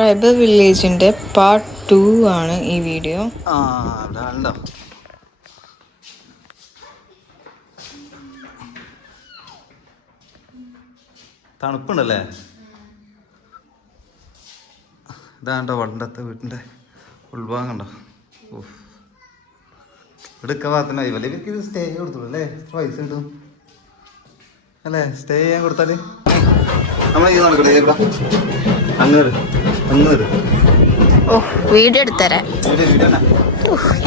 Tribal വില്ലേജിന്റെ part 2 ആണ് ഈ video. തണുപ്പുണ്ടല്ലേ? ഇതാണ്ടോ പണ്ടത്തെ വീട്ടിൻ്റെ ഉൾഭാഗം കണ്ടോ? എടുക്ക ഭാഗത്തിനായി വലിയ ഇവർക്ക് ഇത് സ്റ്റേ കൊടുത്തുള്ളൂ അല്ലേ? പൈസ കിട്ടും അല്ലേ സ്റ്റേ ചെയ്യാൻ കൊടുത്താൽ? നമ്മളെ ഇത് നടക്കട്ടെ അങ്ങേറ് അങ്ങേറ്. ഓ വീഡിയോ എടുത്തരാ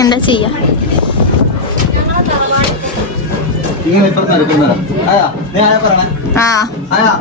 എന്താ ചെയ്യാ? ഇങ്ങനെ ഇപ്പം നടക്കുന്ന ആയാ നീ ആയാ പറയണേ. ആയാ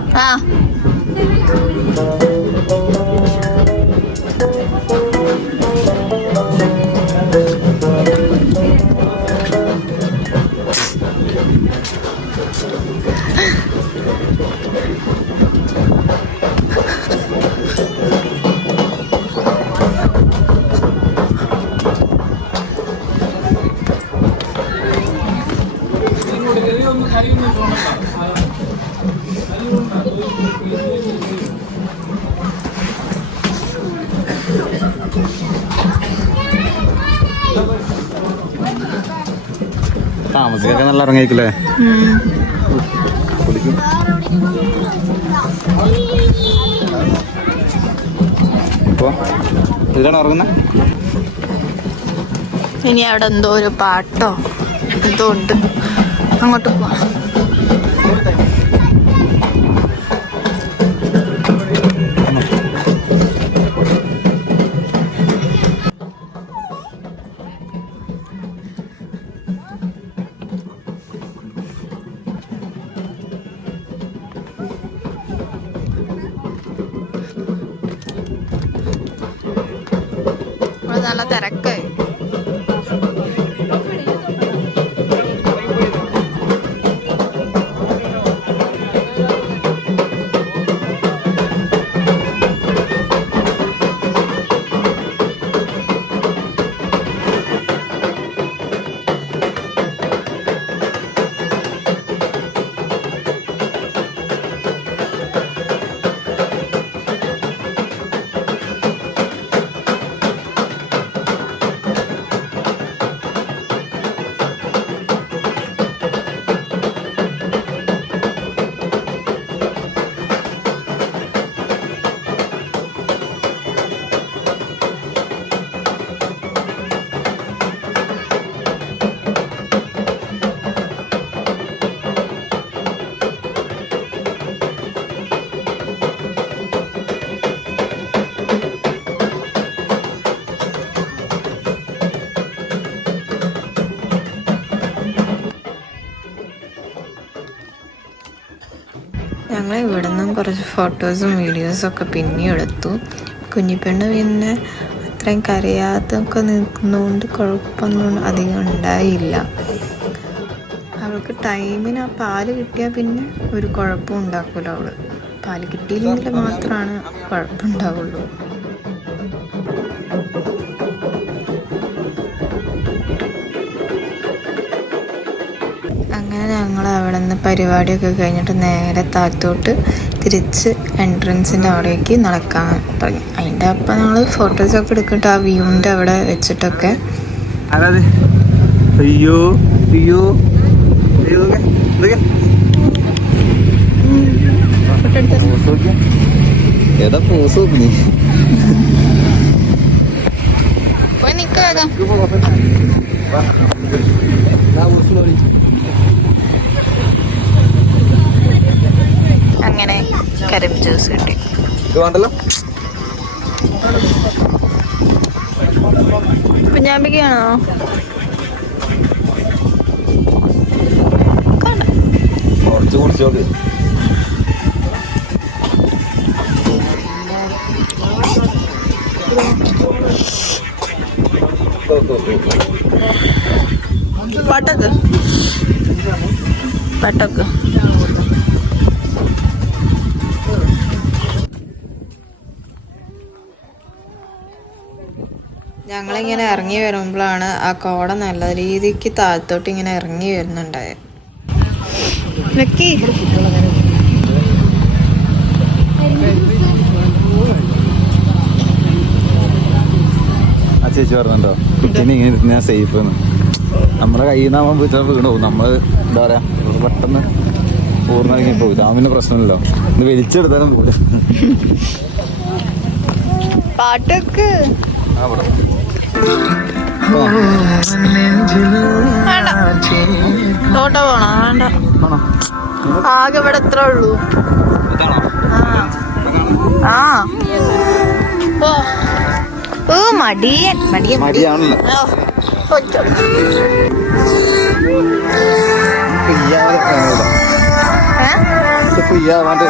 താമസിക്കൊക്കെ നല്ല ഇറങ്ങിയിരിക്കില്ലേ? ഇപ്പൊ ഇതിലാണ് ഉറങ്ങുന്നത്. ഇനി അവിടെ എന്തോ ഒരു പാട്ടോ എന്തോ ഉണ്ട്, അങ്ങോട്ട് പോവാം. നല്ല തിരക്കായി. ഞങ്ങൾ ഇവിടെ നിന്നും കുറച്ച് ഫോട്ടോസും വീഡിയോസും ഒക്കെ പിന്നെ എടുത്തു. കുഞ്ഞിപ്പെണ്ണ് പിന്നെ അത്രയും കരയാതൊക്കെ നിൽക്കുന്നതുകൊണ്ട് കുഴപ്പമൊന്നും അധികം ഉണ്ടായില്ല. അവൾക്ക് ടൈമിന് ആ പാല് കിട്ടിയാൽ പിന്നെ ഒരു കുഴപ്പവും ഉണ്ടാക്കില്ല. അവള് പാല് കിട്ടിയില്ലെങ്കിൽ മാത്രമാണ് കുഴപ്പമുണ്ടാവുള്ളൂ. അങ്ങനെ ഞങ്ങൾ അവിടെ നിന്ന് പരിപാടിയൊക്കെ കഴിഞ്ഞിട്ട് നേരെ താഴത്തോട്ട് തിരിച്ച് എൻട്രൻസിൻ്റെ അവിടേക്ക് നടക്കാൻ തുടങ്ങി. അതിൻ്റെ അപ്പം ഞങ്ങൾ ഫോട്ടോസൊക്കെ എടുക്കട്ടെ ആ വ്യൂവിൻ്റെ അവിടെ വെച്ചിട്ടൊക്കെ. അയ്യോ അയ്യോ ഏതാ പോസ് നോക്കി പോയി നിൽക്കാതാ. അങ്ങനെ കരിമ്പ് ജ്യൂസ് കിട്ടി. കുഞ്ഞാമ്പിക്കാണോ? കുറച്ച് കുടിച്ചു നോക്ക്. പട്ടക്ക് പട്ടക്ക് ഞങ്ങളിങ്ങനെ ഇറങ്ങി വരുമ്പോഴാണ് ആ കോട നല്ല രീതിക്ക് താഴത്തോട്ട് ഇങ്ങനെ ഇറങ്ങി വരുന്നുണ്ടായത്. ചേച്ചി പറഞ്ഞോ ഇനി ഇങ്ങനെ ഇരുന്ന് ഞാൻ സേഫ് എന്ന്. നമ്മുടെ കയ്യിൽ നിന്നാകുമ്പോൾ വീണു പോകും. നമ്മൾ എന്താ പറയാ പെട്ടെന്ന് പൂർണ്ണമാക്കി പോകും. ഇതാവുമ്പോൾ പ്രശ്നമില്ലല്ലോ. ഇത് വലിച്ചെടുത്താലും പോലും പാട്ടൊക്കെ തോട്ട പോണോ? വേണ്ട, ആകെ ഇവിടെ എത്ര ഉള്ളൂ. ആ ഓ മടിയൻ മടിയൻ മടിയാണല്ലോ. ഫ്രീ ആവാണ്ട്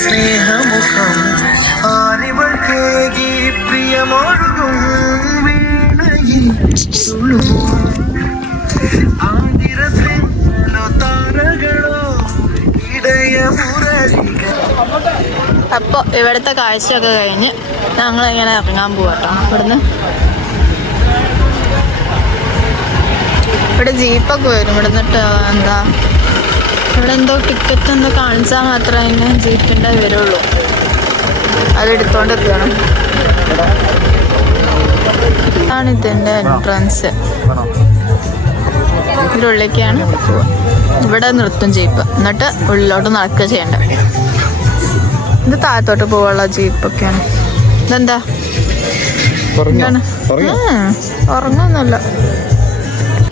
സ്നേഹമുഖം ആരിവൾക്കേകി പ്രിയമൊഴുകും വീണയിൽ ആതിരത്തിലോ താരകളോ ഇടയമുരളികൾ. അപ്പൊ ഇവിടുത്തെ കാഴ്ചയൊക്കെ കഴിഞ്ഞ് ഞങ്ങൾ ഇങ്ങനെ ഇറങ്ങാൻ പോവാട്ടോ. ഇവിടുന്ന് ഇവിടെ ജീപ്പൊക്കെ വരും. ഇവിടുന്നിട്ട് എന്താ ഇവിടെ എന്തോ ടിക്കറ്റ് എന്തോ കാണിച്ചാൽ മാത്രമേ അതിന് ജീപ്പിൻ്റെ വരുള്ളൂ. അതെടുത്തോണ്ട് എത്തണം. ആണ് ഇതിൻ്റെ എൻട്രൻസ്. ഇതിൻ്റെ ഉള്ളിലേക്കാണ് പോവുക. ഇവിടെ നിർത്തും ജീപ്പ്. എന്നിട്ട് ഉള്ളിലോട്ട് നടക്കുക ചെയ്യണ്ട. ഇത് താഴത്തോട്ട് പോവാനുള്ള ജീപ്പൊക്കെയാണ്. ഇതെന്താ എന്താണ്? ഉറങ്ങുന്നല്ല.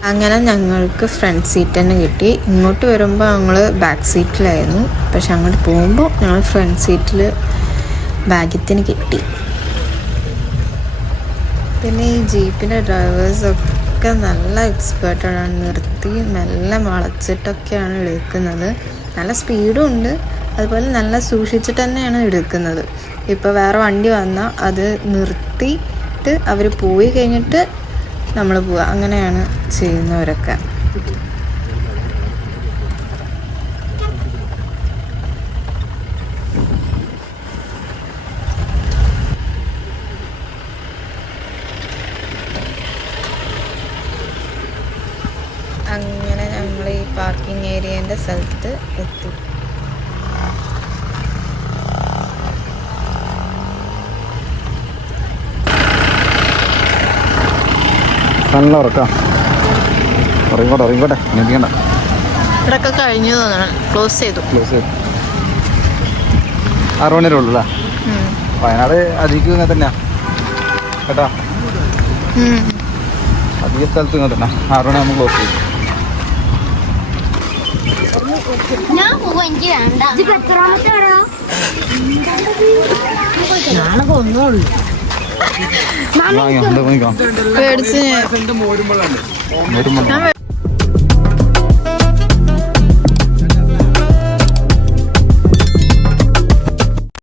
അങ്ങനെ ഞങ്ങൾക്ക് ഫ്രണ്ട് സീറ്റ് തന്നെ കിട്ടി. ഇങ്ങോട്ട് വരുമ്പോൾ ഞങ്ങൾ ബാക്ക് സീറ്റിലായിരുന്നു. പക്ഷെ അങ്ങോട്ട് പോകുമ്പോൾ ഞങ്ങൾ ഫ്രണ്ട് സീറ്റിൽ ഭാഗ്യത്തിന് കിട്ടി. പിന്നെ ഈ ജീപ്പിൻ്റെ ഡ്രൈവേഴ്സൊക്കെ നല്ല എക്സ്പേർട്ടാണ്. നിർത്തി മെല്ലെ വളച്ചിട്ടൊക്കെയാണ് എടുക്കുന്നത്. നല്ല സ്പീഡും ഉണ്ട്. അതുപോലെ നല്ല സൂക്ഷിച്ചിട്ട് തന്നെയാണ് എടുക്കുന്നത്. ഇപ്പോൾ വേറെ വണ്ടി വന്നാൽ അത് നിർത്തിയിട്ട് അവർ പോയി കഴിഞ്ഞിട്ട് നമ്മൾ പോവുക. അങ്ങനെയാണ് ചെയ്യുന്നവരൊക്കെ. അങ്ങനെ ഞങ്ങൾ ഈ പാർക്കിംഗ് ഏരിയേൻ്റെ സ്ഥലത്ത് എത്തി. നല്ല ഉറക്കാം. ഇറങ്ങിക്കോട്ടെ എനിക്കണ്ട. ഇവിടെയൊക്കെ കഴിഞ്ഞു തോന്നണം. ക്ലോസ് ചെയ്തു. 6 മണി വരെ ഉള്ളൂ അല്ലേ? വയനാട് അധികം ഇങ്ങനെ തന്നെയാ കേട്ടോ. അധിക സ്ഥലത്ത് ഇങ്ങനെ തന്നെ 6 മണി ആകുമ്പോൾ ക്ലോസ് ചെയ്യും. പേടിച്ച് ഞാൻ